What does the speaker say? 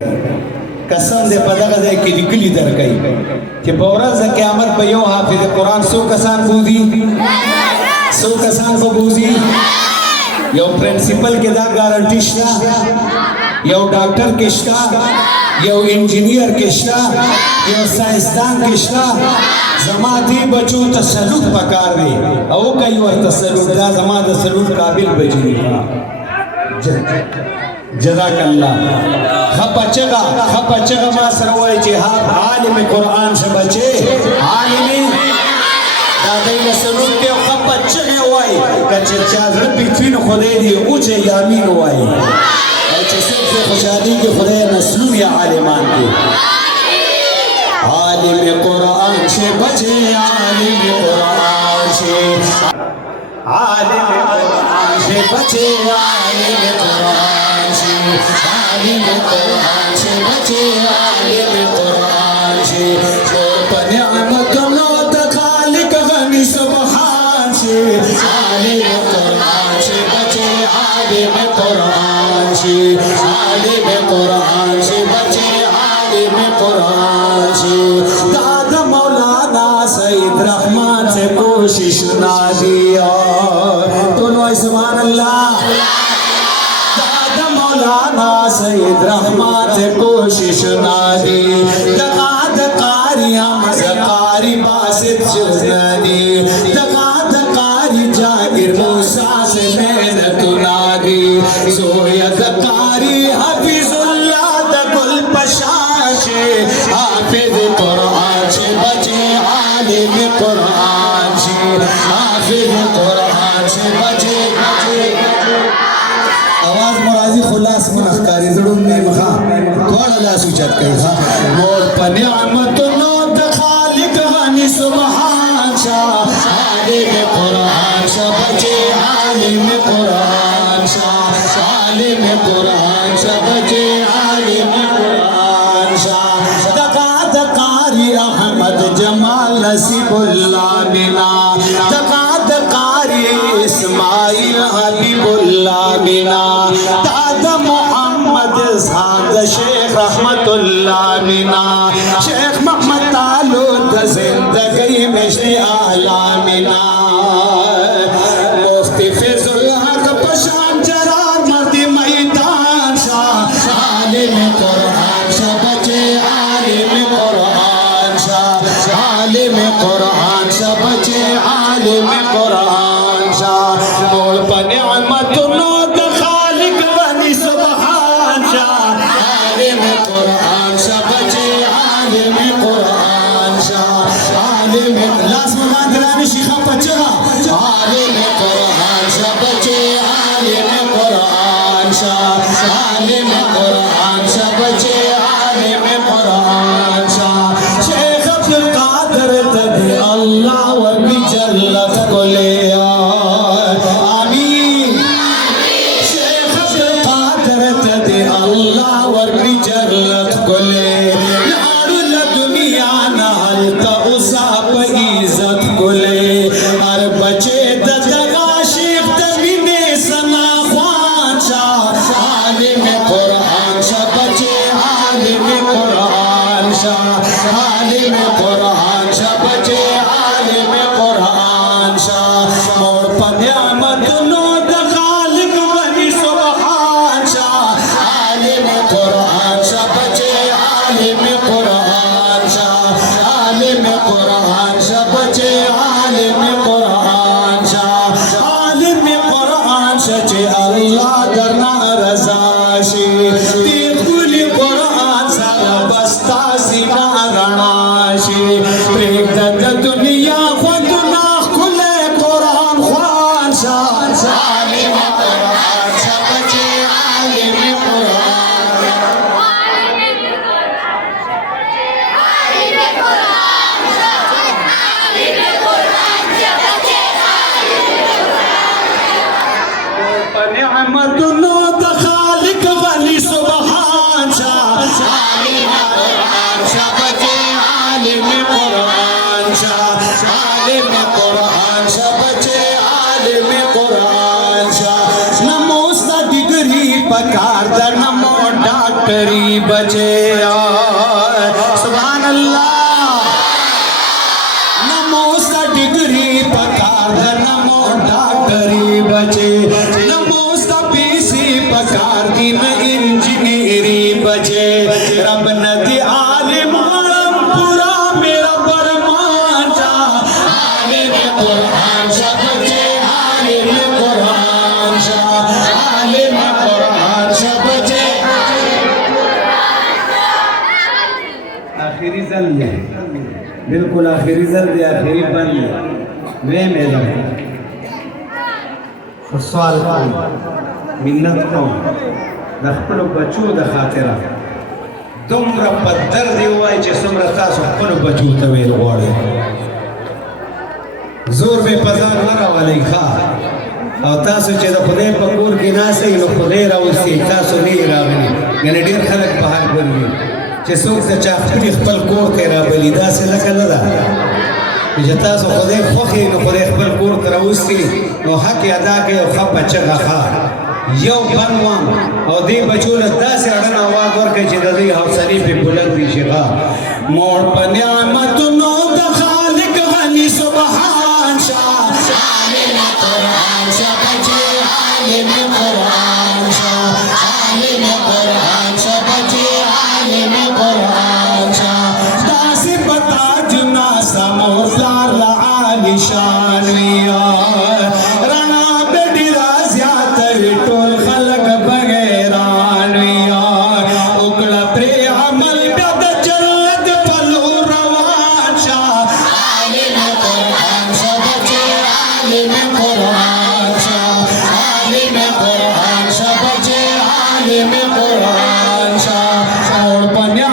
قسم دې په دغه ځای کې لیکلي درکوي چې په ورځ د قیامت به یو حافظ قرآن څو کسان بوځي څو کسان به بوځي یو پرنسپل کې دا ګارنټي شته یو ډاکټر کې شته یو انجینیر کې شته یو ساینسدان کې شته زما دې بچو ته سلوټ پکار دی او کوي ورته سلوټ دا زما د سلوټ قابل بچي جزاک الله خپا چغا ما سروای چې عالم قرآن سے بچے عالمی دا دیل سلوک کے خپا چغا وای کچر چازر بیتوین خدای دی اوچے یامین وای او چه صرف خوشحالی کی خدای نسلون یا عالمان کی عالم قرآن سے بچے عالم قرآن سے بچے عالم قرآن عالم قرآن سے بچے عالم قرآن سے نعمت نوت خالق غنی سبحان سے عالم قرآن سے بچے عالم قرآن سے عالم قرآن سے بچے عالم قرآن سے دادا مولانا سید رحمان سے کوشش نہ دیا دونوں سبحان اللہ مولانا سید رحمان سے کوشش نہ دی دقات قاریاں مزقاری باسط شزنہ دی دقات قاری جاگر موسیٰ سے محنت نہ دی زوید قاری حفظ اللہ دکل پشاش حافظ قرآن سے بچے عالم قرآن سے حافظ قرآن سے بچے आवाज मराजी खुलास मनखकारी जड़ून में मखा कौन अल्लाह सुचत कही था मोर पर नियामत नो खालिक गानी सुबहान शाह आलिम कुरान शाह बचे आलिम कुरान शाह आलिम कुरान शाह बचे आलिम कुरान शाह दकात कारी अहमद जमाल नसीबुल्लाह बिना दकात कारी इस्माइल हबीबुल्लाह बिना दादा मोहम्मद साद शेख रहमतुल्लाह बिना शेख मोहम्मद तालु जिंदगी में आला बिना मुफ्ती फैजुल हक पशान जरार मर्दी मैदान शाह आलिम कुरान शाह बचे आलिम कुरान शाह आलिम कुरान शाह बचे आलिम कुरान शाह मोल पर निअमत नो खालिक बनी सुबहान शाह आलिम कुरान शाह बचे आलिम कुरान शाह आलिम लास मकान दरानी शिखा पचगा आलिम कुरान शाह बचे आलिम कुरान शाह आलिम कुरान शाह बचे आलिम कुरान शाह शेख अब्दुल कादर तदे अल्लाह वरबी जल्लत को ले अल्लाह वर्मी जन्नत को ले लाडुल दुनिया नाल का उसा इज्जत को ले हर बचे दगा शेख तमीने सना ख्वान शाह आलिम कुरान शाह बचे आलिम कुरान शाह आलिम कुरान शाह बचे आलिम कुरान शाह मोर पर नियामत नो खालिक बनी सुबहान शाह आलिम कुरान शाह बचे आलिम कुरान शाह आलिम कुरान शाह बचे आलिम कुरान शाह आलिम कुरान सचे अल्लाह दरना रजाशी तीर कुली कुरान सा बस्ता सिना रणाशी बचे सुभान अल्लाह नमो सा डिग्री पकार नमो डॉक्टरी बचे नमो सा पीसी पकार दिन इंजीनियरी बचे रब नदी आलिम पूरा मेरा बरमान सा आलिम कुरान सा बचे आलिम कुरान सा आलिम कुरान सा बचे आखिरी जल है बिल्कुल आखिरी जल दे आखिरी बन वे मैदान सवाल मिन्नत को दखल बच्चों द खातिरा तुमरा पत्थर देवाई चे सुमरा तासु खपल बच्चों तवेल वाले जोर में पजान हरा वाले खा और तासु चे द खुदे पकूर की नासे इन खुदे राउसी तासु नहीं रावनी यानी डेर खलक बाहर बोली चे सोच द चाखरी खपल कोर तेरा बलिदा से लकलदा जता सो खुदे खोखी नो खुदे खपल कोर तराउसी नो हक अदा के खप बच्चा खा यो बनवाम और दे बचोल 10 अड़न आवाज वर के जिददी हौसली पे बुलंद भी शिगा मोर पर नियामत नो द खालिक गनी सुभान शाह आलिम कुरान सा बचे आलिम कुरान सा आलिम कुरान सा बचे आलिम कुरान सा दासी बता जुना समोसार आली शानिया रना बेटी राजिया तरी टोल खलक बगैरानिया उकड़ा प्रे अमल बद जल्लत पलू रवान सा आलिम कुरान सा बचे आलिम कुरान सा आलिम कुरान सा बचे आलिम कुरान सा और पन्या